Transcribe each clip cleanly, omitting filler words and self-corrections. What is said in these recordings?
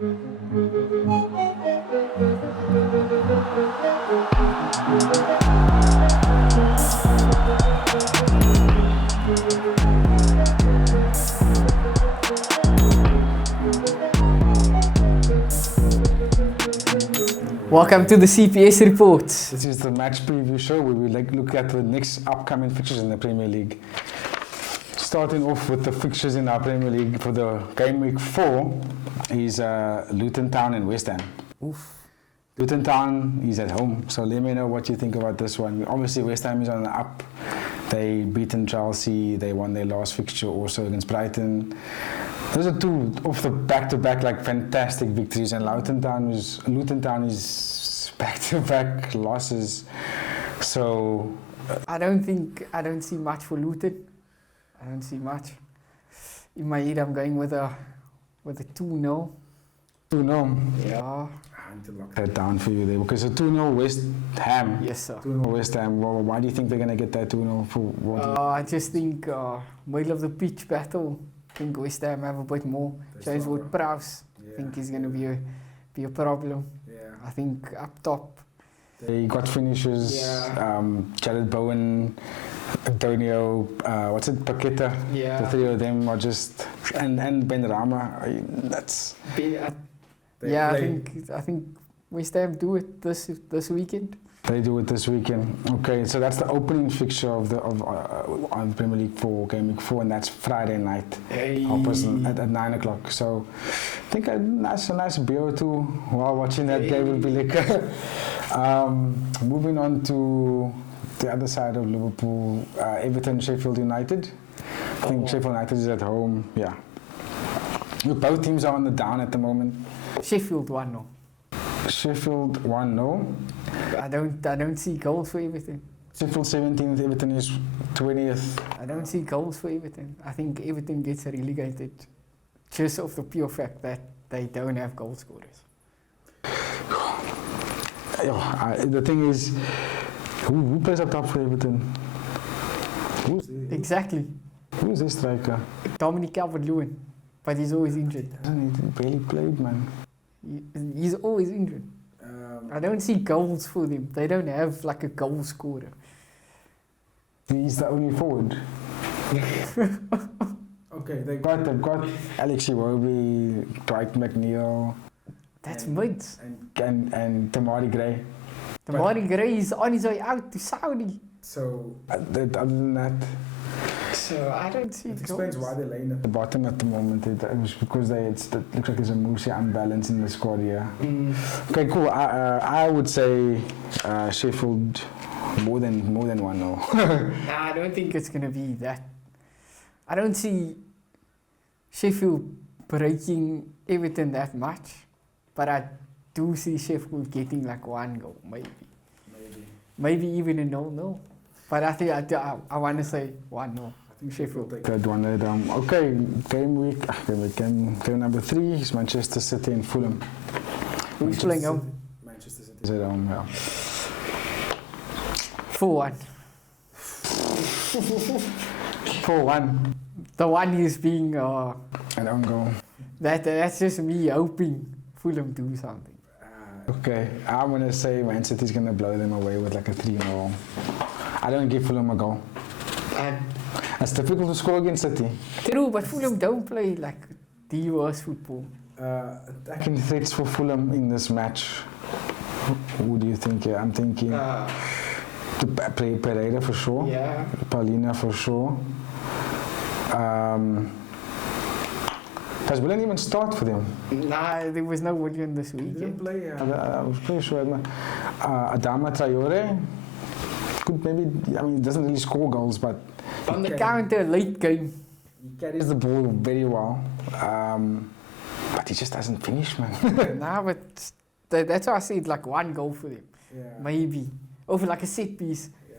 Welcome to the CPS reports. This is the match preview show where we look at the next upcoming fixtures in the Premier League. Starting off with the fixtures in our Premier League for the game week 4 is Luton Town and West Ham. Oof. Luton Town is at home, so let me know what you think about this one. Obviously West Ham is on the up. They beaten Chelsea, they won their last fixture also against Brighton. Those are two off the back-to-back like fantastic victories, and Luton Town is back-to-back losses. So I don't see much for Luton. I don't see much. In my head, I'm going with a 2-0. 2-0. Yeah. I need to lock that down for you there because a 2-0 West Ham. Yes, sir. 2-0 West Ham. Well, why do you think they're going to get that 2-0 for what? I just think middle of the pitch battle. I think West Ham have a bit more. James Ward-Prowse. I think he's going to be a problem. Yeah. I think up top. They got finishers. Yeah. Jared Bowen, Antonio, Paqueta. Yeah. The three of them are just and Ben Rama. That's. I think West Ham do it this weekend. They do it this weekend. Okay, so that's the opening fixture of the Premier League for Game Week 4, and that's Friday night, at 9 o'clock. So I think a nice beer or two while watching that game will be liquor. Moving on to the other side of Liverpool, Everton, Sheffield United. I think Sheffield United is at home. Yeah. Both teams are on the down at the moment. Sheffield 1-0. Sheffield 1-0. I don't see goals for Everton. Sheffield 17th, Everton is 20th. I don't see goals for Everton. I think Everton gets relegated just off the pure fact that they don't have goal scorers. The thing is, who plays up top for Everton? Exactly. Who's this striker? Dominic Calvert-Lewin, but he's always injured. He barely played, man. He's always injured. I don't see goals for them. They don't have like a goal scorer. He's the only forward. Okay, they've got Alex Iwobi, Dwight McNeil. That's mids. And Tamari Gray. Tamari Gray is on his way out to Saudi. So other than that. So I don't see it explains why they're laying at the bottom at the moment. It was because it looks like there's a Musi unbalance in the squad here. Okay, cool. I would say Sheffield more than 1-0. Nah, I don't think it's gonna be that. I don't see Sheffield breaking Everton that much, but I do see Sheffield getting like 1 goal, maybe even a 0-0. But I think I want to say 1-0. Sheffield. That one there down. Okay, game number 3 is Manchester City and Fulham. Who's playing home? Manchester City is at home, yeah. 4-1. 4-1. The one is being an own goal. That's just me hoping Fulham do something. Okay, I'm gonna say Man City's gonna blow them away with like a 3-0. I don't give Fulham a goal. It's difficult to score against City. True, but Fulham don't play like the worst football. Attacking threats for Fulham in this match. Who do you think? I'm thinking Pereira for sure. Yeah. Paulina for sure. Does Willian even start for them? Nah, there was no Willian this week. He didn't play. I was pretty sure. Adama Traore. Could maybe. I mean, he doesn't really score goals, but on the counter, late game. He carries the ball very well. But he just doesn't finish, man. Nah, but that's why I said like 1 goal for them. Yeah. Maybe. Over like a set piece. Yeah,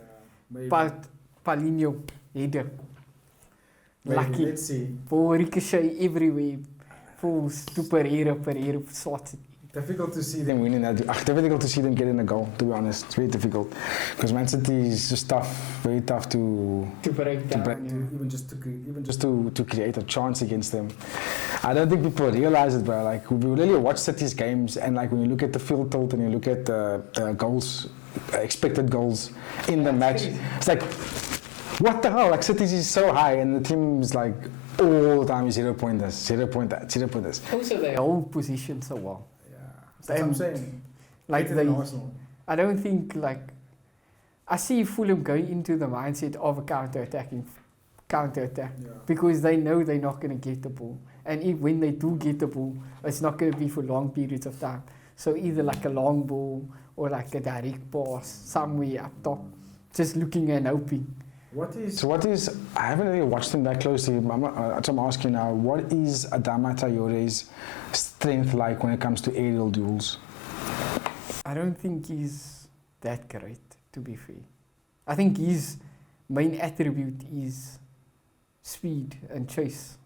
maybe. But Paulinho, header. Lucky. Let's see. Ball ricochet everywhere. Falls to Pereira slots it. difficult to see them winning that. Difficult to see them getting a goal, to be honest. It's very difficult. Because Man City is just tough, very tough to break down. Even just to create a chance against them. I don't think people realize it, bro. Like, we really watch City's games, and like when you look at the field tilt and you look at the goals, expected goals in the match, it's like, what the hell? Like, City's is so high, and the team is like all the time 0 point this, 0 point that, 0 point this. Also, they hold position so well. That's what I'm saying. Like I don't think like I see Fulham going into the mindset of a counter-attack because they know they're not going to get the ball, and when they do get the ball, it's not going to be for long periods of time. So either like a long ball or like a direct pass somewhere up top, just looking and hoping. What is? I haven't really watched him that closely. I'm asking now. What is Adama Traore's strength like when it comes to aerial duels? I don't think he's that great, to be fair. I think his main attribute is speed and chase.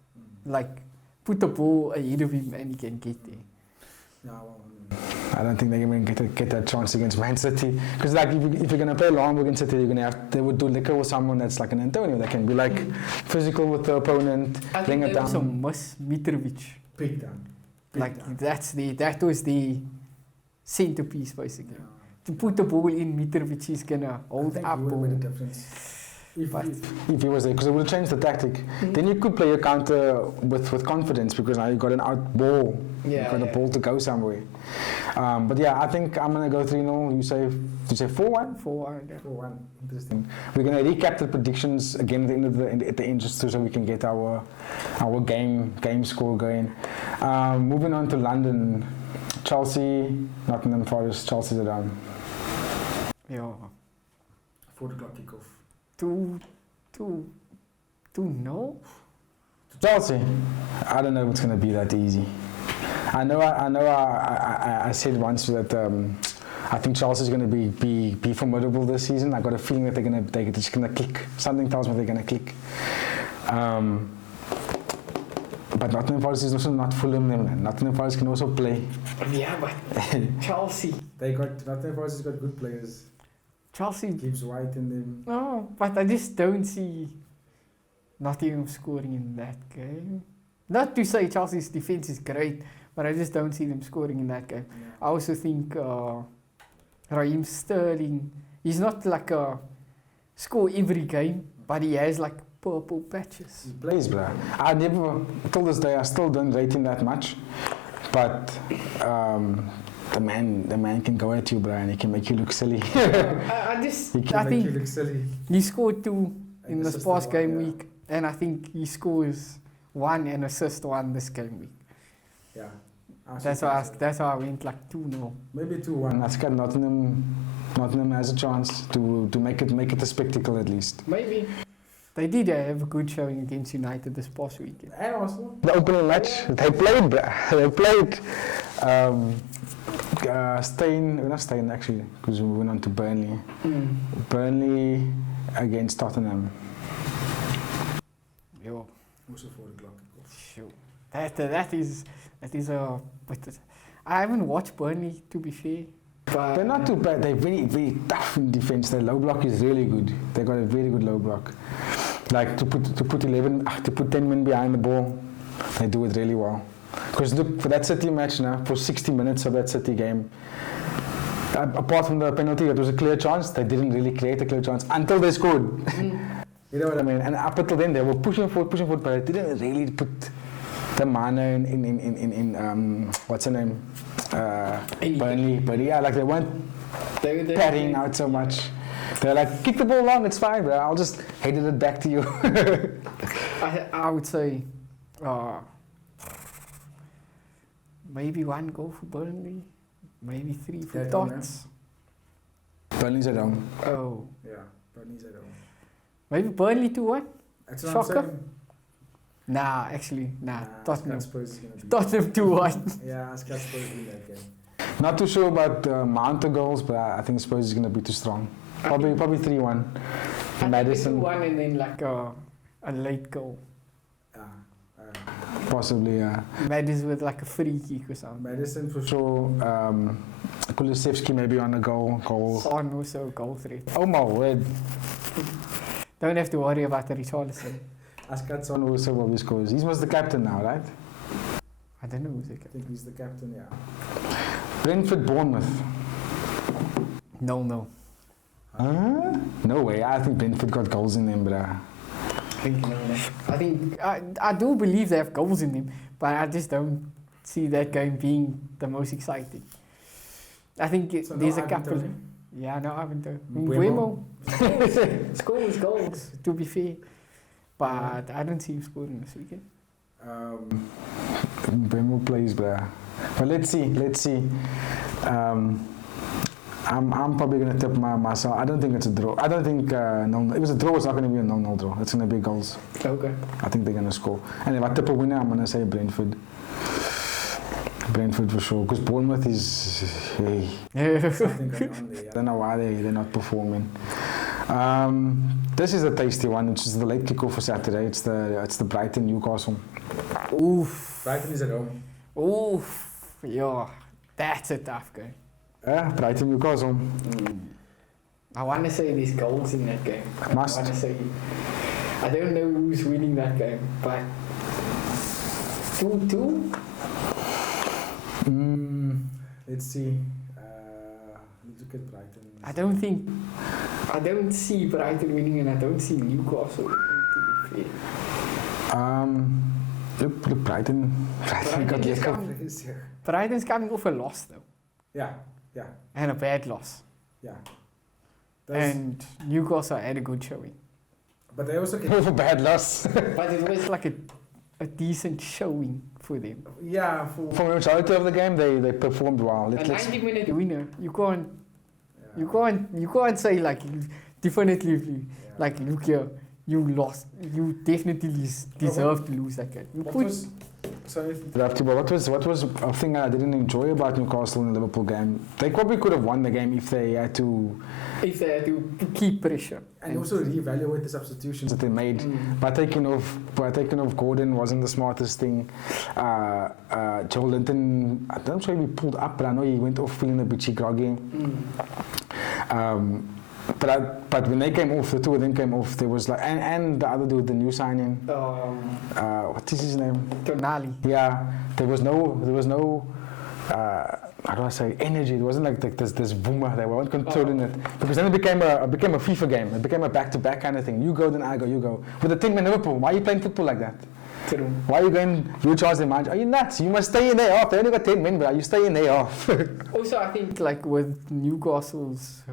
Like, put the ball ahead of him and he can get there. I don't think they're going to get that chance against Man City. Because like, if you're going to play long against City, they would do liquor with someone that's like an Antonio, that can be like physical with the opponent, bring it down. Also miss Mitrovic. Big time. That was the centerpiece, basically. Yeah. To put the ball in, Mitrovic is going to hold up ball. Made a difference. If he was there, because it would have changed the tactic. Then you could play a counter with confidence, because now you've got an out ball. You've got a ball to go somewhere. But yeah, I think I'm going to go 3-0. You say 4-1? 4-1, yeah. 4-1. Interesting. We're going to recap the predictions again at the end, just so we can get our game score going. Moving on to London. Chelsea, Nottingham Forest. Chelsea's at home. Yeah. 4 o'clock kickoff. 2-0? Chelsea. I don't know if it's going to be that easy. I said once that I think Chelsea's going to be formidable this season. I got a feeling that they're just going to click. Something tells me they're going to click. But Nottingham Forest is also not Fulham. Nottingham Forest can also play. Yeah, but Chelsea. Nottingham Forest has got good players. Chelsea keeps White in them. No, but I just don't see Nottingham scoring in that game. Not to say Chelsea's defense is great, but I just don't see them scoring in that game. Yeah. I also think Raheem Sterling, he's not like a score every game, but he has like purple patches. He plays, bro. I never, till this day, I still don't rate him that much, but the man can go at you, bro, and he can make you look silly. I think you look silly. He scored 2 in this past game week, and I think he scores 1 and assist 1 this game week. Yeah. That's why I went like 2-0. Maybe 2-1. I think Nottingham has a chance to make it a spectacle at least. Maybe. They did have a good showing against United this past weekend. And Arsenal. The opening match, they played. Not Stein actually, because we went on to Burnley. Burnley against Tottenham. Yo. Also 4 o'clock. Sure. That is a. I haven't watched Burnley, to be fair. But they're not too bad. They're very, very tough in defense. Their low block is really good. They got a very good low block. Like to put 10 men behind the ball, they do it really well. Because look, for that City match now, for 60 minutes of that City game, apart from the penalty, that was a clear chance. They didn't really create a clear chance until they scored. You know what I mean? And up until then, they were pushing forward, but they didn't really put the mana in what's her name? Burnley. But yeah, like they weren't padding out so much. They're like, kick the ball long, it's fine, bro. I'll just head it back to you. I would say maybe 1 goal for Burnley, maybe 3 for Tots. Burnley's at home. Oh. Yeah, Burnley's at home. Maybe Burnley 2-1? That's what Shocker? I'm saying. Nah, Tottenham. Tottenham 2-1. Yeah, I Spurs win that game. Not too sure about the amount of goals, but I think Spurs is going to be too strong. Probably 3-1. Madison. 2-1 and then like a late goal. possibly, yeah. Madison with like a free kick or something. Madison for sure. Kulusevski maybe on a goal. Son also goal threat. Oh my word. Don't have to worry about the Richarlison. Askat Son also will be scores. He's the captain now, right? I don't know who's the I captain. think he's the captain, yeah. Brentford Bournemouth. No. Huh? No way. I think Brentford got goals in them, bruh. I do believe they have goals in them, but I just don't see that game being the most exciting. I think there's a couple. Yeah, no, I haven't done. Mbeumo scores goals, to be fair. But I don't see him scoring this weekend. Mbeumo plays, bruh. But let's see. I'm probably going to tip myself. I don't think it's a draw. I don't think no. If it's a draw, it's not going to be a 0-0 draw. It's going to be goals. Okay. I think they're going to score. And if I tip a winner, I'm going to say Brentford. Brentford for sure. Because Bournemouth is... Hey. I don't know why they're not performing. This is a tasty one, which is the late kickoff for Saturday. It's the Brighton Newcastle. Oof. Brighton is at home. Oof. Yeah. That's a tough game. Brighton Newcastle. I want to say there's goals in that game. Must. I want to say... I don't know who's winning that game, but... 2-2? Let's see. Look at Brighton. I don't see Brighton winning, and I don't see Newcastle winning, to be fair. Look, Brighton got Brighton's coming off a loss, though. Yeah. And a bad loss. Yeah. And Newcastle had a good showing. But they also came off a bad loss. But it was like a decent showing for them. Yeah, for the majority of the game, they performed well. A 90-minute winner, you can't say like definitely like look here, you lost, you definitely deserve to lose that game. What was a thing I didn't enjoy about Newcastle in the Liverpool game? They probably could have won the game if they had to keep pressure and also reevaluate the substitutions that they made. By taking off Gordon wasn't the smartest thing. Joel Linton, I don't know if he pulled up, but I know he went off feeling a bit groggy. But when they came off, the two of them came off, there was like, and the other dude, the new signing, what is his name? Tonali. Yeah, there was no how do I say, energy. It wasn't like this boomer. They weren't controlling it, because then it became a FIFA game. It became a back-to-back kind of thing. You go, then I go, you go. With a team in Liverpool, why are you playing football like that? True. Why are you going, you charge them mind? Are you nuts? You must stay in there off. They only got 10 men, but you stay in there off. Also, I think like with Newcastle's,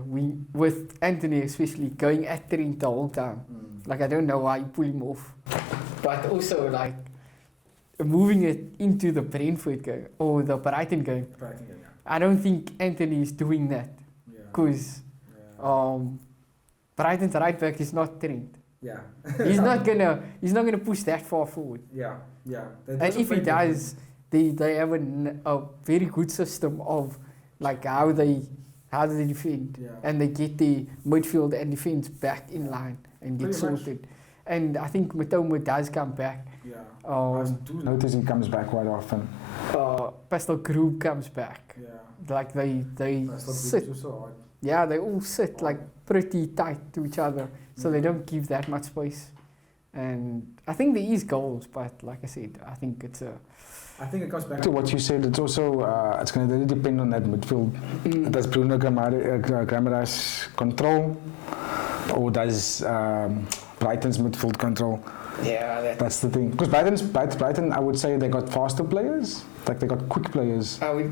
with Anthony especially, going at Trent the whole time. Like, I don't know why you pull him off. But also like moving it into the Brentford game or the Brighton game. I don't think Anthony is doing that. Because Brighton's right back is not Trent. Yeah. he's not gonna push that far forward. Yeah. And if he does, they have a very good system of like how they defend, and they get the midfield and defense back in line and get sorted. And I think Matoma does come back. I notice he comes back quite often. Pascal Group comes back. Like they sit. Yeah, they all sit like pretty tight to each other, so they don't give that much space. And I think there is goals, but like I said, I think it comes back to what you said. It's also it's going to really depend on that midfield. Does Bruno Guimaraes control, or does Brighton's midfield control? Yeah, that's the thing. Because Brighton, I would say they got faster players. Like they got quick players. I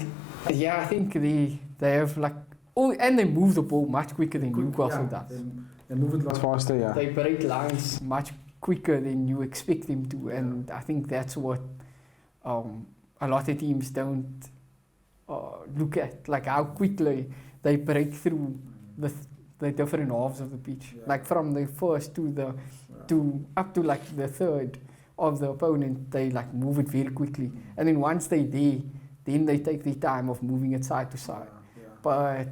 think they have like. Oh, and they move the ball much quicker than Newcastle does. They move it a lot faster, yeah. They break lines much quicker than you expect them to, and I think that's what a lot of teams don't look at, like how quickly they break through the different halves of the pitch, like from the first to up to like the third of the opponent. They like move it very quickly, and then once they're there, then they take the time of moving it side to side. But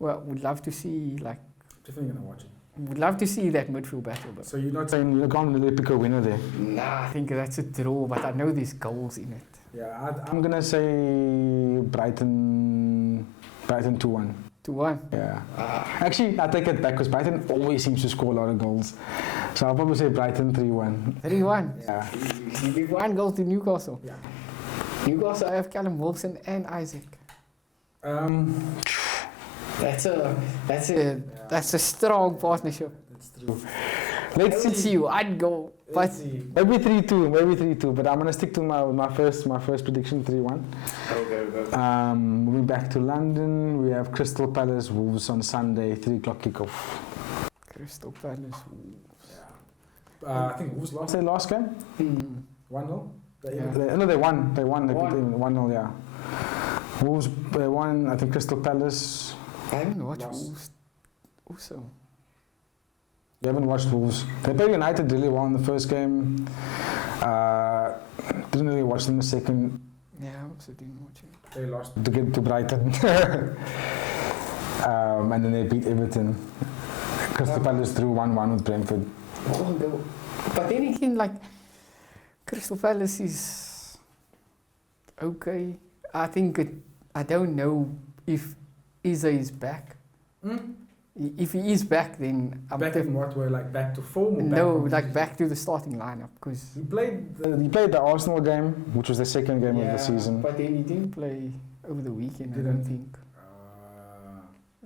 well, we'd love to see like. Definitely gonna watch it. would love to see that midfield battle. But So you're not saying you can't really pick a winner there? nah, I think that's a draw, but I know there's goals in it. Yeah, I'm gonna say Brighton 2-1. 2-1. Yeah. Actually, I take it back because Brighton always seems to score a lot of goals. So I'll probably say Brighton 3-1. 3-1. Yeah. You give 1 goal to Newcastle. Yeah. Newcastle, I have Callum Wilson and Isaac. That's a strong partnership. That's true. Let's see you. I'd go. But Maybe 3-2, but I'm gonna stick to my first prediction, 3-1. go. Moving back to London, we have Crystal Palace Wolves on Sunday, 3 o'clock kickoff. Crystal Palace. I think Wolves lost their last game, 1-0. Yeah. They won. They beat them 1-0. Yeah. Wolves they won. I think Crystal Palace. I haven't watched Wolves. Also. You haven't watched Wolves. They played United really well in the first game. Didn't really watch them in the second. Yeah, I also didn't watch it. They lost to get to Brighton. And then they beat Everton. Crystal Palace drew 1-1 with Brentford. But then again, like, Crystal Palace is okay. I think I don't know if Eze is back. If he is back, then Back in what way? Like back to form? Or no, like back to the starting lineup because he played the Arsenal game, which was the second game of the season. But then he didn't play over the weekend. I don't think.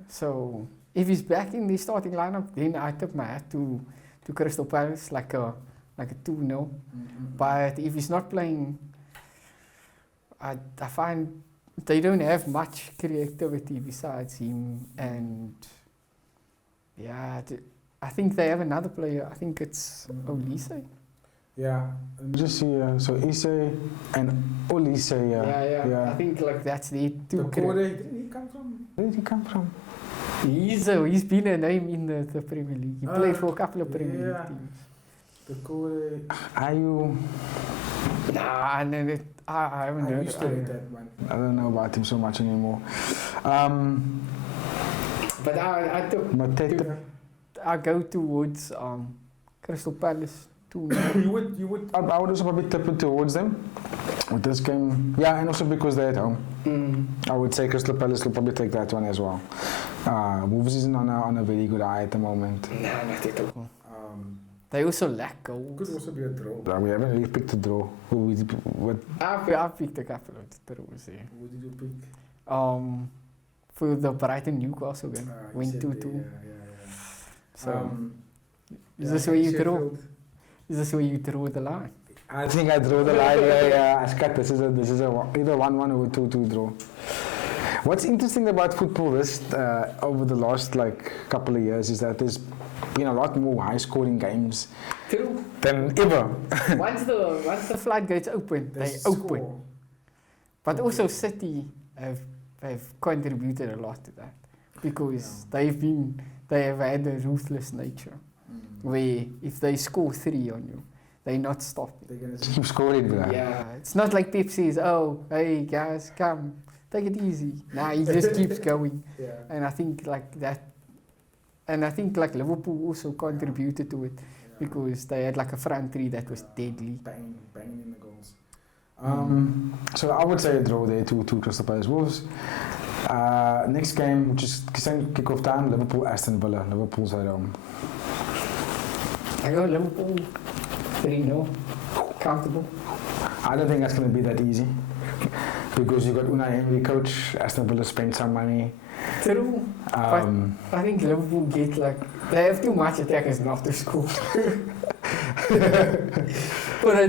So if he's back in the starting lineup, then I tip my hat to Crystal Palace like a 2-0. But if he's not playing, I find they don't have much creativity besides him, and I think they have another player. I think it's Olise. Yeah, just see. So Ise and Olise. Yeah. I think like that's the two. Where did he come from? Where did he come from? He's been a name in the Premier League. He played for a couple of Premier League teams. Are you? Nah, I haven't heard that one. I don't know about him so much anymore. But I go towards Crystal Palace too. you would. I would also probably tip it towards them with this game. Yeah, and also because they're at home. I would say Crystal Palace will probably take that one as well. Wolves isn't on a very good eye at the moment. Nah, not at all. They also lack goals. Could also be a draw. We haven't really picked a draw. I picked a couple of draws here. What did you pick? For the Brighton Newcastle game, went 2-2. Yeah. So, is this where you draw? Is this where you draw the line? I think I drew the line. Yeah. This is a either 1-1 or 2-2 draw. What's interesting about football over the last couple of years is that there's been a lot more high-scoring games than ever. once the floodgates open, they open. But also City have contributed a lot to that because they have had a ruthless nature where if they score 3 on you, they're not stopping. They're gonna keep scoring, bro. Yeah, it's not like Pep says, "Oh, hey guys, come, take it easy." Nah, he just keeps going. And I think like that. And I think like Liverpool also contributed to it because they had like a front three that was deadly. Banging in the goals. So I would say a draw there, 2-2 Crystal Palace Wolves. Next game, which is same kick-off time, Liverpool Aston Villa. Liverpool's at home. I go Liverpool 3-0. Comfortable. I don't think that's going to be that easy because you've got Unai Emery coach. Aston Villa spent some money. True. But I think Liverpool get they have too much attackers not to score. But I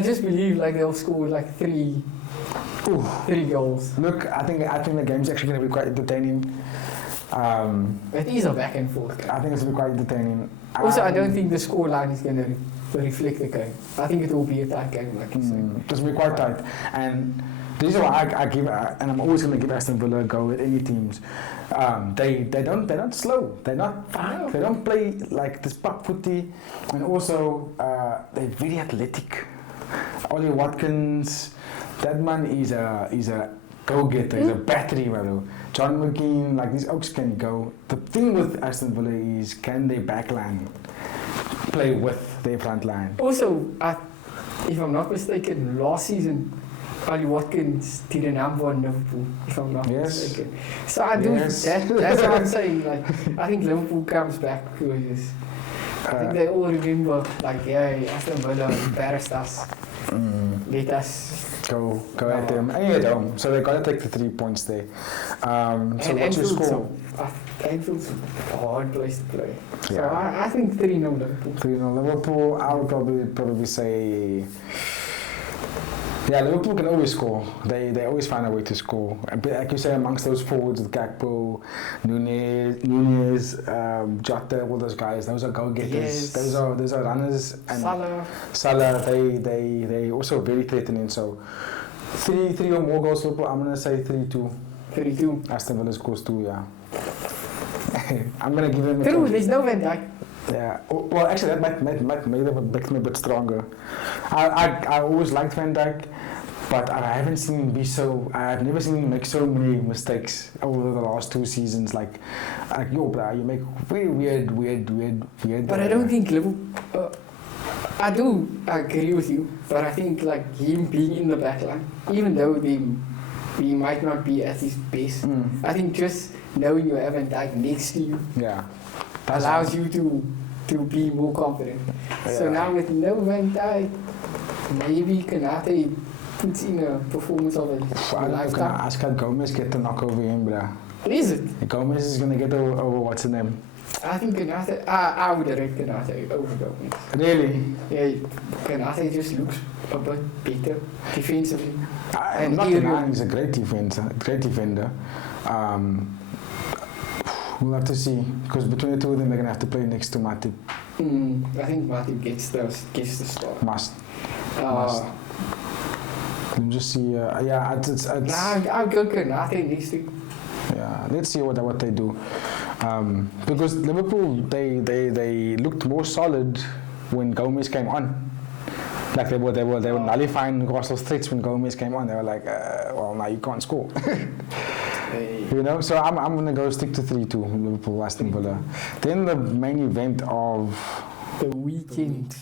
just believe they'll score 3 goals. Look, I think the game's actually going to be quite entertaining. It is a back and forth game. I think it's going to be quite entertaining. Also, I don't think the scoreline is going to reflect the game. I think it will be a tight game, like you said. It's going to be quite tight. And this is why I give, and I'm always going to give Aston Villa a go at any teams. They're not slow. They're not fast. They don't play like this puck footy, and also they're very athletic. Ollie Watkins, that man is a go-getter. He's a battery, bro. John McKean, like these Oaks can go. The thing with Aston Villa is, can their backline play with their front line? Also, if I'm not mistaken, last season, Ollie Watkins did a number on Liverpool, if I'm not mistaken. So I do, that's what I'm saying. Like, I think Liverpool comes back because I think they all remember, like, yeah, Aston Villa embarrassed us. Let us go at them. And you're at home, so they got to take the 3 points there. So what's your score? Anfield's a hard place to play. So I think 3-0 Liverpool. 3-0 Liverpool. I would probably say. Yeah, Liverpool can always score. They always find a way to score. Like you say, amongst those forwards with Gakpo, Nunez, Jota, all those guys, those are go-getters. Those are runners. And Salah, they also very threatening. So 3 or more goals. Liverpool. I'm gonna say 3-2. 3-2. Aston Villa scores 2. Yeah. I'm gonna give them. True. There's no Van Dijk. Yeah. Well, actually, that might make them a bit stronger. I always liked Van Dijk, but I haven't seen him be so. I've never seen him make so many mistakes over the last 2 seasons. Like yo, bro, you make very weird. But I don't think Liverpool. I do agree with you, but I think like him being in the backline, even though he might not be at his best, I think just knowing you have Van Dijk next to you, allows you to be more confident. So now with no Van Dijk, maybe Konate puts in a performance of a lifetime. I got Gomez get the knock over him, bro. Is it? Gomez is gonna get over what's his name? I think Konate. I would rate Konate over Gomez. Really? Yeah, Konate just looks a bit better defensively. I'm not denying he's a great defender. We'll have to see, because between the two of them, they're going to have to play next to Matip. I think Matip gets the start. Must. Let me just see. It's I'll go Konate next week. Yeah, let's see what they do. Because Liverpool, they looked more solid when Gomez came on. Like they were nullifying Arsenal's threats when Gomez came on. They were like, well, now you can't score. You know, so I'm gonna go stick to 3-2 Liverpool, Aston Villa. Then the main event of the weekend,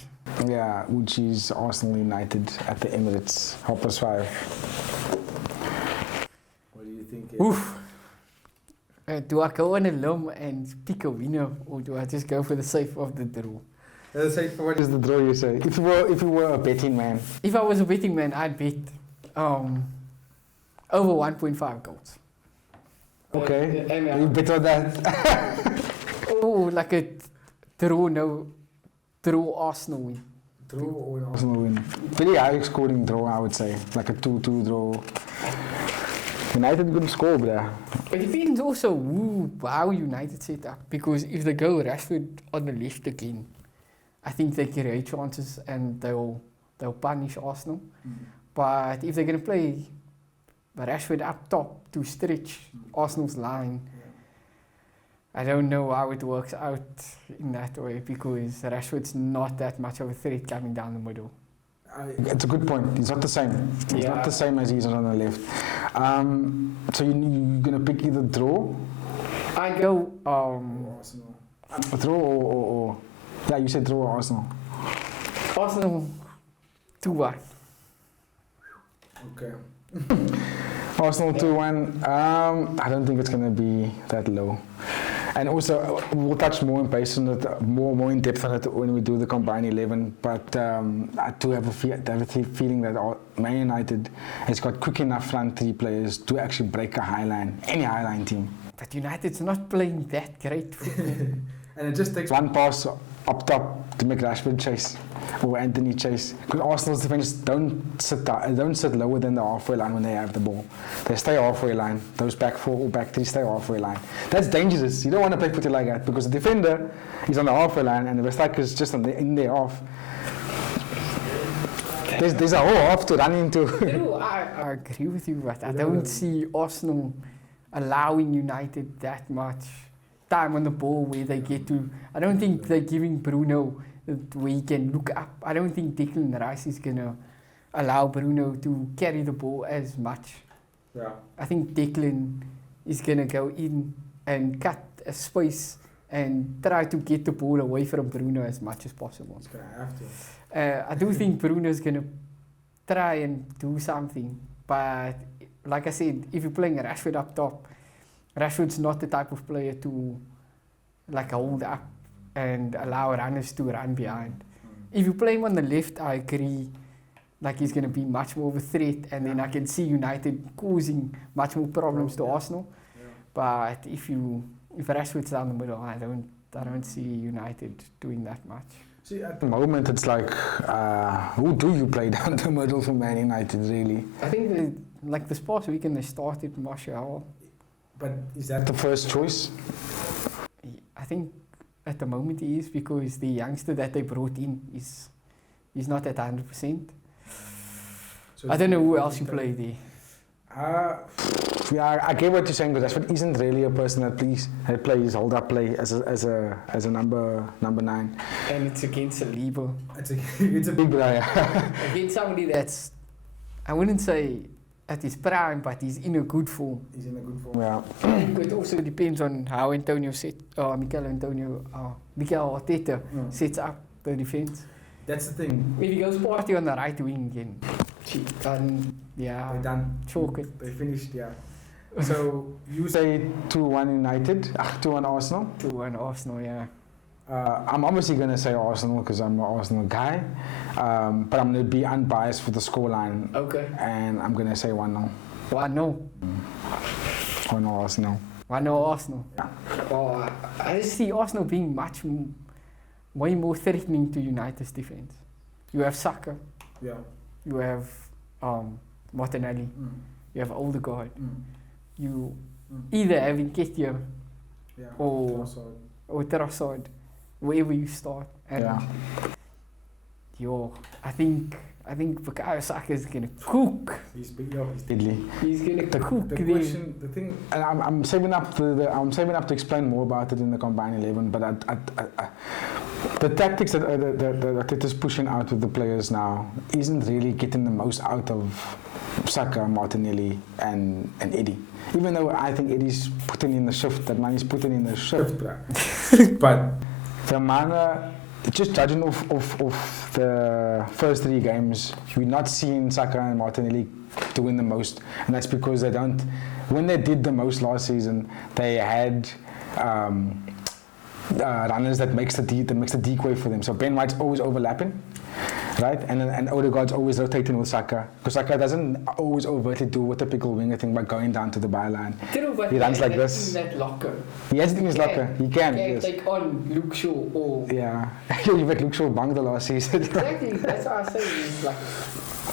which is Arsenal United at the Emirates, 5:30. What do you think? Oof. Do I go on a limb and pick a winner, or do I just go for the safe of the draw? The safe for what is the draw, you say? If you were a betting man. If I was a betting man, I'd bet over 1.5 goals. Okay, you bet on that? Oh, like a draw Arsenal win. Draw or Arsenal win? Pretty high scoring draw, I would say. Like a 2-2 draw. United couldn't score, bruh. It depends also how United set up. Because if they go Rashford on the left again, I think they create chances and they'll punish Arsenal. But if they're going to play Rashford up top to stretch Arsenal's line, I don't know how it works out in that way, because Rashford's not that much of a threat coming down the middle. It's a good point. He's not the same. He's not the same as he is on the left. So you're going to pick either draw? I go Arsenal. Draw or yeah, you said draw or Arsenal. Arsenal 2-1. Okay. Arsenal 2-1. I don't think it's going to be that low. And also, we'll touch more in base on it, more in depth on it when we do the combined 11. But I do have a feeling that Man United has got quick enough front three players to actually break a high line, any high line team. But United's not playing that great football. And it just takes one pass up top to make Rashford chase or Anthony chase. Because Arsenal's defenders don't sit lower than the halfway line when they have the ball. They stay halfway line. Those back four or back three stay halfway line. That's dangerous. You don't want to play footy like that, because the defender is on the halfway line and the striker is just in their half. There's a whole half to run into. I agree with you, but I don't see Arsenal allowing United that much time on the ball where they get to. I don't think they're giving Bruno where he can look up. I don't think Declan Rice is going to allow Bruno to carry the ball as much. Yeah. I think Declan is going to go in and cut a space and try to get the ball away from Bruno as much as possible. He's going to have to. I do think Bruno's going to try and do something, but like I said, if you're playing Rashford up top, Rashford's not the type of player to like hold up and allow runners to run behind. If you play him on the left, I agree, like he's going to be much more of a threat, and then I can see United causing much more problems to Arsenal. Yeah. But if Rashford's down the middle, I don't see United doing that much. See, at the moment, it's like, who do you play down the middle for Man United, really? I think this past weekend they started Martial. But is that the first choice? I think at the moment he is, because the youngster that they brought in is not at 100%. So I don't know who else you play there. Yeah, I get what you're saying, but Rashford isn't really a person that plays hold up play as a number 9. And it's against a Libo. It's a big player. Against somebody that's, I wouldn't say at his prime, but he's in a good form. He's in a good form. Yeah. I think it also depends on how Mikel Arteta sets up the defense. That's the thing. If he goes party on the right wing again, they're done. Chalk it. They finished, yeah. So you say 2-1 United, 2-1 Arsenal? 2-1 Arsenal, yeah. I'm obviously going to say Arsenal because I'm an Arsenal guy, but I'm going to be unbiased for the scoreline. Okay. And I'm going to say 1-0. 1-0? 1-0 Arsenal. 1-0 Arsenal? Yeah. Oh, I just see Arsenal being way more threatening to United's defense. You have Saka. Yeah. You have Martinelli. You have Odegaard. You either have Nketiah or Trossard, wherever you start. And I think Bukayo Saka is gonna cook. He's deadly. He's gonna cook. The thing, and I'm saving up to explain more about it in the Combined 11. But the tactics that Arteta's pushing out with the players now isn't really getting the most out of Saka, Martinelli, and Eddie. Even though I think Eddie's putting in the shift, that man is putting in the shift, but the manner, just judging off the first 3 games, we're not seeing Saka and Martinelli doing the most, and that's because they don't. When they did the most last season, they had runners that makes the decoy for them. So Ben White's always overlapping, right? And Odegaard's always rotating with Saka, because Saka doesn't always overtly do what typical winger thing by going down to the byline. He runs like this. In that locker. He has it in his locker. He can. Yes. Take on Luke Shaw or. Yeah, you make Luke Shaw bang the last season. Exactly. That's what I say. It's like,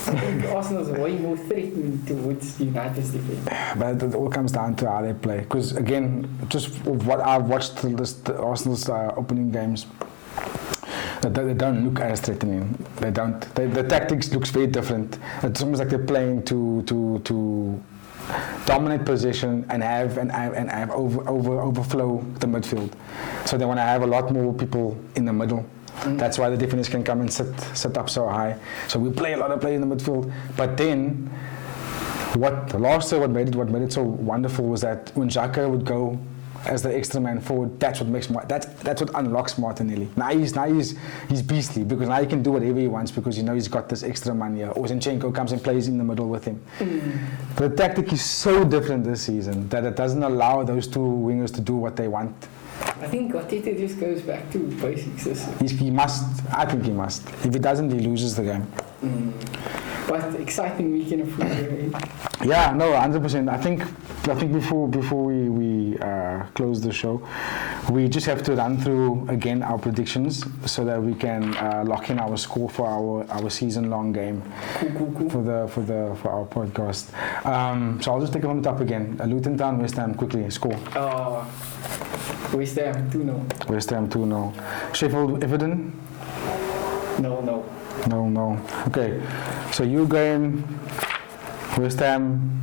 I think Arsenal's way more threatening towards United's defense. But it all comes down to how they play. Because again, just what I've watched the Arsenal's opening games, they don't look as threatening. They don't. The tactics looks very different. It's almost like they're playing to dominate possession and have overflow the midfield. So they want to have a lot more people in the middle. That's why the defenders can come and sit up so high. So we play a lot of play in the midfield. But then, what made it so wonderful was that when Xhaka would go as the extra man forward, that's what unlocks Martinelli. Now he's beastly, because now he can do whatever he wants, because he's got this extra man here. Or Zinchenko comes and plays in the middle with him. The tactic is so different this season that it doesn't allow those 2 wingers to do what they want. I think Arteta just goes back to basics. He must. I think he must. If he doesn't, he loses the game. But exciting weekend of football. Yeah, no, 100%. I think before we close the show, we just have to run through again our predictions so that we can lock in our score for our season-long game. Cool. For our podcast. So I'll just take it from the top again. Luton Town, West Ham, quickly score. West Ham 2-0. West Ham 2-0. Sheffield Everton. No. No. Okay. So you're going West Ham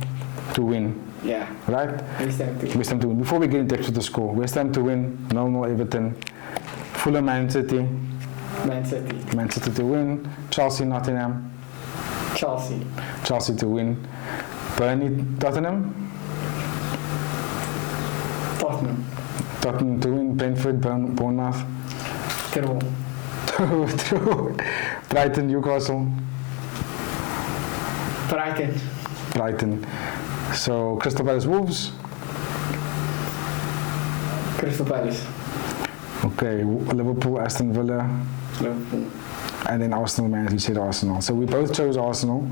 to win. Yeah. Right? West Ham to win. Before we get in depth with the score, West Ham to win. No Everton. Fulham Man City. Man City to win. Chelsea Nottingham. Chelsea to win. Burnley, Tottenham. Tottenham to win. Brentford, Bournemouth. Draw. Draw. Brighton, Newcastle. Brighton. So Crystal Palace, Wolves. Crystal Palace. Okay, Liverpool, Aston Villa. Liverpool. And then Arsenal, man, you said Arsenal. So we both chose Arsenal.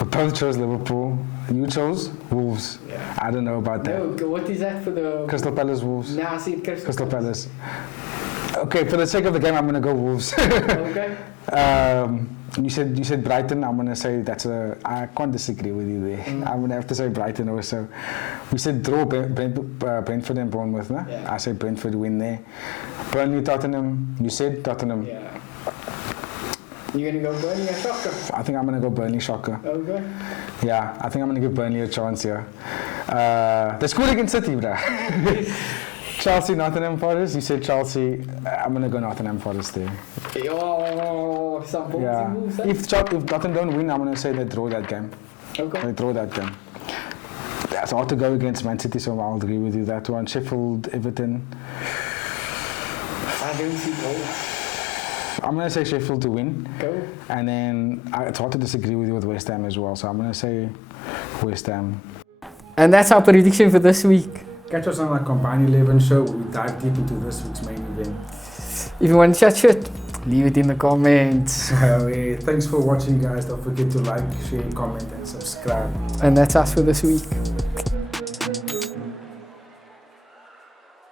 We both chose Liverpool. You chose Wolves. Yeah. I don't know about that. No, what is that for the... Crystal Palace, Wolves. Nah, I said Crystal Palace. Okay, for the sake of the game, I'm going to go Wolves. Okay. You said Brighton. I'm going to say I can't disagree with you there. I'm going to have to say Brighton also. We said draw Brentford and Bournemouth, no? Yeah. I said Brentford win there. Burnley, Tottenham. You said Tottenham. Yeah. You're going to go Burnley or Shocker? I think I'm going to go Burnley, Shocker. Okay. Yeah, I think I'm going to give Burnley a chance here. They scored against City, bruh. Chelsea, Nottingham Forest. You said Chelsea. I'm going to go Nottingham Forest there. Oh, some ballsy Yeah. moves, eh? If Nottingham don't win, I'm going to say they draw that game. Okay. They draw that game. It's hard to go against Man City, so I'll agree with you that one. Sheffield, Everton. I don't see goals. I'm going to say Sheffield to win. Go. And then it's hard to disagree with you with West Ham as well, so I'm going to say West Ham. And that's our prediction for this week. Catch us on our Combine 11 show where we dive deep into this week's main event. If you want to chat shit, leave it in the comments. Thanks for watching, guys. Don't forget to like, share, comment, and subscribe. And that's us for this week.